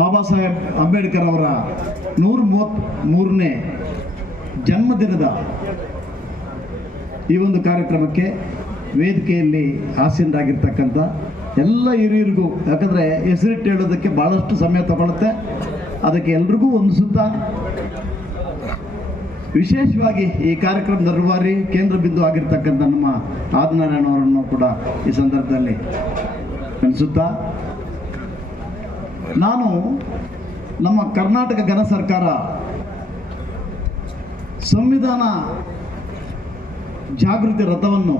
ಬಾಬಾ ಸಾಹೇಬ್ ಅಂಬೇಡ್ಕರ್ ಅವರ ನೂರ ಮೂವತ್ತ್ ಮೂರನೇ ಜನ್ಮದಿನದ ಈ ಒಂದು ಕಾರ್ಯಕ್ರಮಕ್ಕೆ ವೇದಿಕೆಯಲ್ಲಿ ಆಸೀನರಾಗಿರ್ತಕ್ಕಂಥ ಎಲ್ಲ ಹಿರಿಯರಿಗೂ, ಯಾಕಂದರೆ ಹೆಸರಿಟ್ಟು ಹೇಳೋದಕ್ಕೆ ಭಾಳಷ್ಟು ಸಮಯ ತಗೊಳುತ್ತೆ. ಅದಕ್ಕೆ ಎಲ್ರಿಗೂ ಒಂದು ಸುತ್ತ ವಿಶೇಷವಾಗಿ ಈ ಕಾರ್ಯಕ್ರಮದ ರೂವಾರಿ ಕೇಂದ್ರ ಬಿಂದು ಆಗಿರ್ತಕ್ಕಂಥ ನಮ್ಮ ಆದಿನಾರಾಯಣ ಅವರನ್ನು ಕೂಡ ಈ ಸಂದರ್ಭದಲ್ಲಿ ನೆನೆಸುತ್ತಾ ನಾನು ನಮ್ಮ ಕರ್ನಾಟಕ ಘನ ಸರ್ಕಾರ ಸಂವಿಧಾನ ಜಾಗೃತಿ ರಥವನ್ನು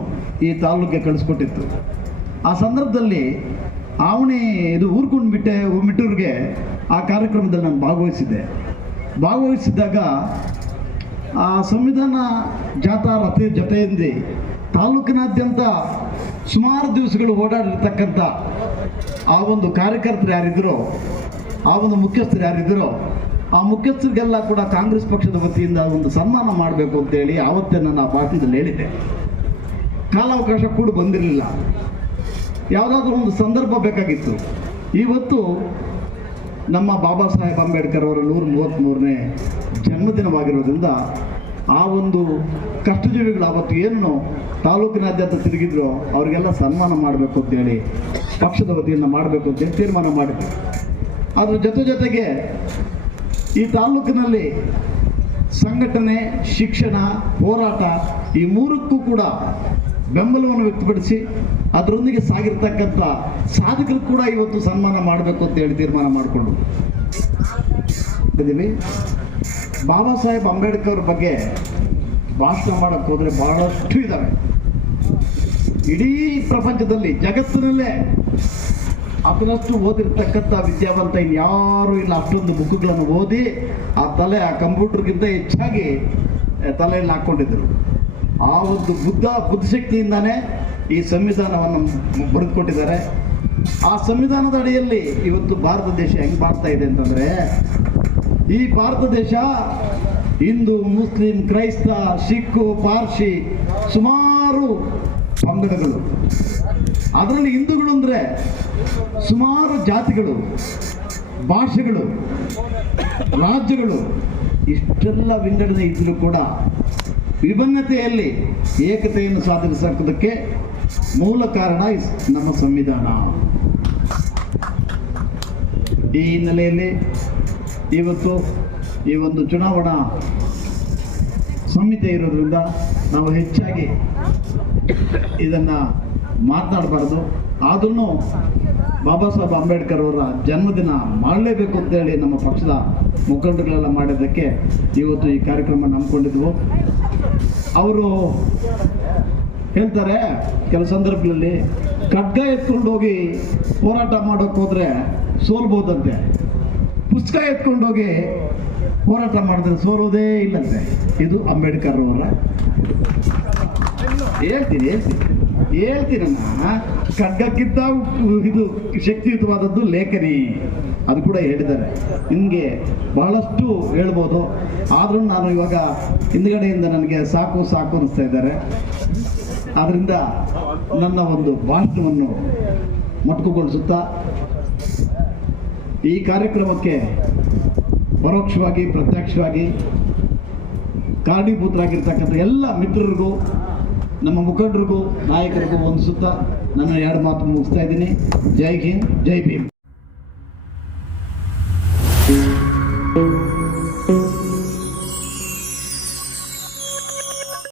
ಈ ತಾಲೂಕಿಗೆ ಕಳಿಸ್ಕೊಟ್ಟಿತ್ತು. ಆ ಸಂದರ್ಭದಲ್ಲಿ ಆವಣಿ ಇದು ಊರ್ಕೊಂಡು ಬಿಟ್ಟೆ ಮಿಟ್ಟೂರಿಗೆ ಆ ಕಾರ್ಯಕ್ರಮದಲ್ಲಿ ನಾನು ಭಾಗವಹಿಸಿದ್ದೆ. ಭಾಗವಹಿಸಿದ್ದಾಗ ಆ ಸಂವಿಧಾನ ಜಾಥಾ ರಥ ಜೊತೆಯಿಂದ ತಾಲೂಕಿನಾದ್ಯಂತ ಸುಮಾರು ದಿವಸಗಳು ಓಡಾಡಿರ್ತಕ್ಕಂಥ ಆ ಒಂದು ಕಾರ್ಯಕರ್ತರು ಯಾರಿದ್ದರೋ ಆ ಒಂದು ಮುಖ್ಯಸ್ಥರು ಯಾರಿದ್ದರೋ ಆ ಮುಖ್ಯಸ್ಥರಿಗೆಲ್ಲ ಕೂಡ ಕಾಂಗ್ರೆಸ್ ಪಕ್ಷದ ವತಿಯಿಂದ ಒಂದು ಸನ್ಮಾನ ಮಾಡಬೇಕು ಅಂತೇಳಿ ಆವತ್ತೇ ನನ್ನ ಆ ಭಾಷಣದಲ್ಲಿ ಹೇಳಿದ್ದೆ. ಕಾಲಾವಕಾಶ ಕೂಡ ಬಂದಿರಲಿಲ್ಲ. ಯಾವುದಾದ್ರೂ ಒಂದು ಸಂದರ್ಭ ಬೇಕಾಗಿತ್ತು. ಇವತ್ತು ನಮ್ಮ ಬಾಬಾ ಸಾಹೇಬ್ ಅಂಬೇಡ್ಕರ್ ಅವರ ನೂರ ಮೂವತ್ತ್ಮೂರನೇ ಜನ್ಮದಿನವಾಗಿರೋದ್ರಿಂದ ಆ ಒಂದು ಕಷ್ಟಜೀವಿಗಳು ಅವತ್ತು ಏನು ತಾಲೂಕಿನಾದ್ಯಂತ ತಿರುಗಿದ್ರು ಅವರಿಗೆಲ್ಲ ಸನ್ಮಾನ ಮಾಡಬೇಕು ಅಂತೇಳಿ ಪಕ್ಷದ ವತಿಯನ್ನು ಮಾಡಬೇಕು ಅಂತೇಳಿ ತೀರ್ಮಾನ ಮಾಡಿದ್ವಿ ಅದ್ರ ಜೊತೆ ಜೊತೆಗೆ ಈ ತಾಲೂಕಿನಲ್ಲಿ ಸಂಘಟನೆ, ಶಿಕ್ಷಣ, ಹೋರಾಟ ಈ ಮೂರಕ್ಕೂ ಕೂಡ ಬೆಂಬಲವನ್ನು ವ್ಯಕ್ತಪಡಿಸಿ ಅದರೊಂದಿಗೆ ಸಾಗಿರ್ತಕ್ಕಂಥ ಸಾಧಕರು ಕೂಡ ಇವತ್ತು ಸನ್ಮಾನ ಮಾಡಬೇಕು ಅಂತ ಹೇಳಿ ತೀರ್ಮಾನ ಮಾಡಿಕೊಂಡು ಬಾಬಾ ಸಾಹೇಬ್ ಅಂಬೇಡ್ಕರ್ ಬಗ್ಗೆ ಭಾಷಣ ಮಾಡಕ್ ಹೋದರೆ ಬಹಳಷ್ಟು ಇದ್ದಾವೆ ಇಡೀ ಪ್ರಪಂಚದಲ್ಲಿ, ಜಗತ್ತಿನಲ್ಲೇ ಅದನ್ನಷ್ಟು ಓದಿರ್ತಕ್ಕಂಥ ವಿದ್ಯಾವಂತ ಇನ್ಯಾರೂ ಇಲ್ಲ, ಅಷ್ಟೊಂದು ಬುಕ್ಗಳನ್ನು ಓದಿ ಆ ತಲೆ, ಆ ಕಂಪ್ಯೂಟರ್ಗಿಂತ ಹೆಚ್ಚಾಗಿ ತಲೆಯಲ್ಲಿ ಹಾಕ್ಕೊಂಡಿದ್ದರು ಆ ಒಂದು ಬುದ್ಧ, ಬುದ್ಧಿಶಕ್ತಿಯಿಂದಾನೇ ಈ ಸಂವಿಧಾನವನ್ನು ಬರೆದುಕೊಟ್ಟಿದ್ದಾರೆ. ಆ ಸಂವಿಧಾನದ ಅಡಿಯಲ್ಲಿ ಇವತ್ತು ಭಾರತ ದೇಶ ಹೆಂಗೆ ಮಾಡ್ತಾ ಇದೆ ಅಂತಂದರೆ ಈ ಭಾರತ ದೇಶ ಹಿಂದೂ, ಮುಸ್ಲಿಂ, ಕ್ರೈಸ್ತ, ಸಿಖ್, ಪಾರ್ಸಿ ಸುಮಾರು ಪಂಗಡಗಳು. ಅದರಲ್ಲಿ ಹಿಂದೂಗಳು ಅಂದರೆ ಸುಮಾರು ಜಾತಿಗಳು, ಭಾಷೆಗಳು, ರಾಜ್ಯಗಳು. ಇಷ್ಟೆಲ್ಲ ವಿಂಗಡಣೆ ಇದ್ದರೂ ಕೂಡ ವಿಭಿನ್ನತೆಯಲ್ಲಿ ಏಕತೆಯನ್ನು ಸಾಧಿಸೋದಕ್ಕೆ ಮೂಲ ಕಾರಣ ನಮ್ಮ ಸಂವಿಧಾನ. ಈ ಹಿನ್ನೆಲೆಯಲ್ಲಿ ಇವತ್ತು ಈ ಒಂದು ಚುನಾವಣಾ ಸಂಹಿತೆ ಇರೋದ್ರಿಂದ ನಾವು ಹೆಚ್ಚಾಗಿ ಇದನ್ನು ಮಾತನಾಡಬಾರ್ದು. ಆದ್ರೂ ಬಾಬಾ ಸಾಹೇಬ್ ಅಂಬೇಡ್ಕರ್ ಅವರ ಜನ್ಮದಿನ ಮಾಡಲೇಬೇಕು ಅಂತೇಳಿ ನಮ್ಮ ಪಕ್ಷದ ಮುಖಂಡಗಳೆಲ್ಲ ಮಾಡಿದ್ದಕ್ಕೆ ಇವತ್ತು ಈ ಕಾರ್ಯಕ್ರಮ ನಂಬಿಕೊಂಡಿದ್ವು ಅವರು ಹೇಳ್ತಾರೆ ಕೆಲವು ಸಂದರ್ಭಗಳಲ್ಲಿ ಖಡ್ಗ ಎತ್ಕೊಂಡು ಹೋಗಿ ಹೋರಾಟ ಮಾಡೋಕೆ ಹೋದರೆ ಸೋಲ್ಬೋದಂತೆ. ಪುಸ್ತಕ ಎತ್ಕೊಂಡೋಗಿ ಹೋರಾಟ ಮಾಡಿದ್ರೆ. ಸೋರೋದೇ ಇಲ್ಲಂತೆ ಇದು ಅಂಬೇಡ್ಕರ್ ಅವರ ಹೇಳ್ತೀನಿ ಹೇಳ್ತೀನಿ. ಹೇಳ್ತೀನಮ್ಮ ಖಡ್ಗಕ್ಕಿಂತ ಇದು ಶಕ್ತಿಯುತವಾದದ್ದು ಲೇಖನಿ. ಅದು ಕೂಡ ಹೇಳಿದ್ದಾರೆ. ನಿಮಗೆ ಬಹಳಷ್ಟು ಹೇಳ್ಬೋದು. ಆದರೂ ನಾನು ಇವಾಗ ಹಿಂದ್ಗಡೆಯಿಂದ ನನಗೆ ಸಾಕು ಸಾಕು ಅನಿಸ್ತಾ ಇದ್ದಾರೆ. ಆದ್ದರಿಂದ ನನ್ನ ಒಂದು ಭಾಷಣವನ್ನು ಮೊಟಕುಗೊಳಿಸುತ್ತಾ ಈ ಕಾರ್ಯಕ್ರಮಕ್ಕೆ ಪರೋಕ್ಷವಾಗಿ, ಪ್ರತ್ಯಕ್ಷವಾಗಿ ಕಾರಣೀಭೂತರಾಗಿರ್ತಕ್ಕಂಥ ಎಲ್ಲ ಮಿತ್ರರಿಗೂ, ನಮ್ಮ ಮುಖಂಡರಿಗೂ, ನಾಯಕರಿಗೂ ಒಂದು ಸುತ್ತ ನನ್ನ ಎರಡು ಮಾತು ಮುಗಿಸ್ತಾ ಇದ್ದೀನಿ. ಜೈ ಹಿಂದ್, ಜೈ ಭೀಮ್.